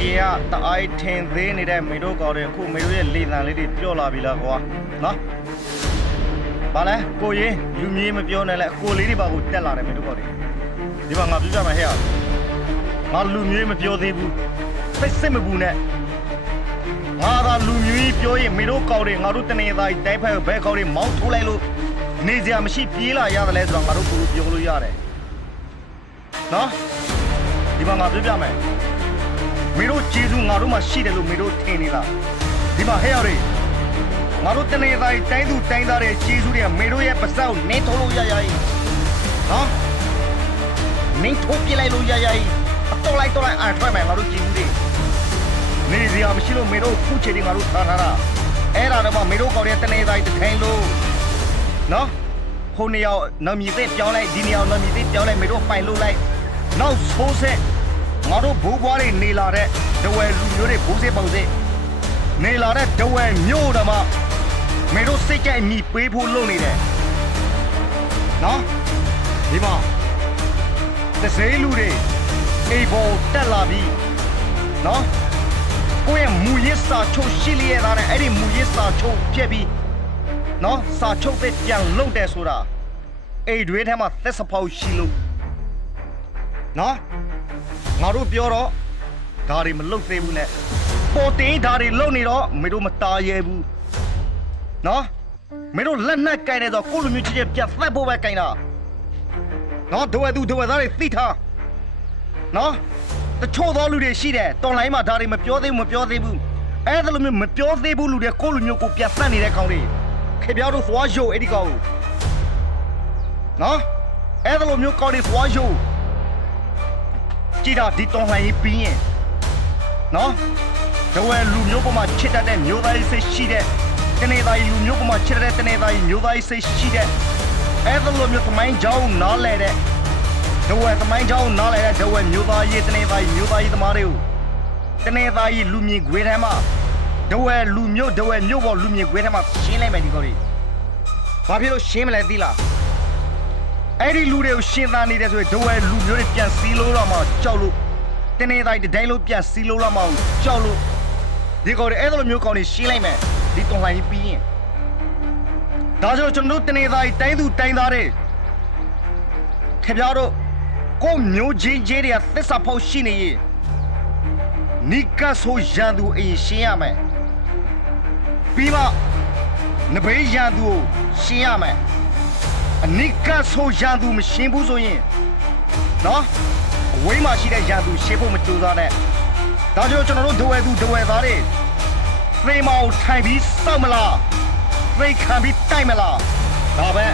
ရေကတအိုက်ထင်သေးနေတဲ့မေတို့ကောင်းတဲ့အခုမေတို့ရဲ့လေသံလေးတွေပြော့လာပြီလားကွာနော်ဘာလဲကိုရင်လူမြေးမပြောနဲ့လဲကိုလေးတွေပါကိုတက်လာတယ်မေတို့ကောင်းတယ်ဒီမှာငါပြောပြမယ်ဟဲ့ငါလူမြေးမပြောသေးဘူးစိတ်မပူနဲ့ငါကလူမြေးပြောရင်မေတို့ကောင်းတယ်ငါတို့တနေသားတိုက်ဖက်ဘဲကောင်းတယ်မောင်းထိုးလိုက်လို့နေစရာမရှိပြေးလာရတယ်လဲဆိုတော့ငါတို့ကိုပြောလို့ရတယ်နော်ဒီမှာငါပြောပြမယ်မေတို့ကျေးဇူးငါတို့မှရှိတယ်လို့မေတို့ထင်နေလားဒီမှာဟဲ့ရည်ငါတို့တနေသားတိုင်းသူတိုင်းသားတဲ့ကျေးဇူးတွေကမေတို့ရဲ့ပါစောက်နင်းထိုးလို့ရရည်နော်နင်းထိုးပြလိုက်လို့ရရည်အတော့လိုက်အားထွက်မယ်ငါတို့ကျေးဇူးတွေနေစရာမရှိလို့မေတို့ခုချေတွေငါတို့ထားတာအဲ့ဒါတော့မေတို့ကောင်းတဲ့တနေသားတိုင်းလို့နော်ဟိုနေရောက်နမီသေးပြောင်းလိုက်ဒီနေရောက်နမီသေးပြောင်းလိုက်မေတို့ပိုင်လို့လိုက်နောက်ဆိုးဆက်ငါတို့ဘိုးဘွားတွေနေလာတဲ့ဒဝဲလူမျိုးတွေဘိုးစေးပုံစေးနေလာတဲ့ဒဝဲမျိုးတော်မှာမေတို့စိတ်ကြိုက်မိပေးဖို့လုပ်နေတယ်နော်ဒီမှာတစေးလူတွေအိမ်ပေါ်တက်လာပြီးနော်ကိုယ့်ရဲ့မူရစ်စာချုပ်ရှိလျက်သားနဲ့အဲ့ဒီမူရစ်စာချုပ်ပြက်ပြီးနော်စာချုပ်တဲ့ပြန်လုပ်တယ်ဆိုတာအိမ်တွေထဲမှာသက်စဖောက်ရှိလို့နော်ငါတို့ပြောတော့ဒါတွေမလုပ်သေးဘူးနဲ့ပေါ်တင်ဒါတွေလုပ်နေတော့မေတို့မတားရဲဘူးနော်မေတို့လက်နက်ကင်နေတော့ကိုလူမျိုးကြီးပြတ်ဖက်ဖို့ပဲကင်တာနော်ဒဝဲသူဒဝဲသားတွေသိထားနော်တချို့သောလူတွေရှိတယ်တော်လိုင်းမှာဒါတွေမပြောသေးဘူးအဲ့ဒါလိုမျိုးမပြောသေးဘူးလူတွေကိုလူမျိုးကိုပြတ်ဖက်နေတဲ့ကောင်တွေခေပြောတို့သွားရုပ်အဲ့ဒီကောင်နော်အဲ့ဒါလိုမျိုးကောင်တွေသွားရုပ်ကြည်တာဒီတော်လှန်ရေးပြီးရင်နော်ဒဝဲလူမျိုးပေါ်မှာချစ်တတ်တဲ့မျိုးသားရေးစိတ်ရှိတဲ့တနေသားလူမျိုးပေါ်မှာချစ်တဲ့တနေသားမျိုးသားရေးစိတ်ရှိတဲ့အဲ့ဒါလိုမျိုးသမိုင်းကြောင်းနားလဲတဲ့ဒဝဲသမိုင်းကြောင်းနားလဲတဲ့ဒဝဲမျိုးသားရေးတနေသားမျိုးသားရေးသမားတွေကိုတနေသားလူမြင်ခွေးထဲမှာဒဝဲလူမျိုးဒဝဲမျိုးပေါ်လူမြင်ခွေးထဲမှာရှင်းလိုက်မယ်ဒီကောင်တွေဘာဖြစ်လို့ရှင်းမလဲသိလားအဲ့ဒီလူတွေကိုရှင်းသားနေတယ်ဆိုရင်ဒဝဲလူမျိုးတွေပြန်စီးလို့တော့မှကြောက်လို့တနေတိုင်းတိုင်းလို့ပြန်စီးလို့တော့မှကြောက်လို့ဒီကောင်တွေအဲ့လိုမျိုးကောင်တွေရှင်းလိုက်မယ်ဒီတုံးလိုင်းပြီးရင်ဒါကြောင့်ကျွန်တော်တို့တနေတိုင်းတိုင်းသူတိုင်းသားတွေခင်ဗျားတို့ကိုမျိုးချင်းချင်းတွေကသစ္စာဖောက်ရှိနေရင်နိကဆိုရန်သူအရင်ရှင်းရမယ်ပြီးမှနဘေးရန်သူကိုရှင်းရမယ်အနိကဆိုရန်သူမရှင်းဘူးဆိုရင်နော်အဝေးမှာရှိတဲ့ရန်သူရှင်းဖို့မကြိုးစားနဲ့ဒါကြောင့်ကျွန်တော်တို့ဒဝဲသူဒဝဲသားတွေဖေးမောင်ထိုင်ပြီးစောက်မလားဖေးခံပြီးတိုက်မလားဒါပဲ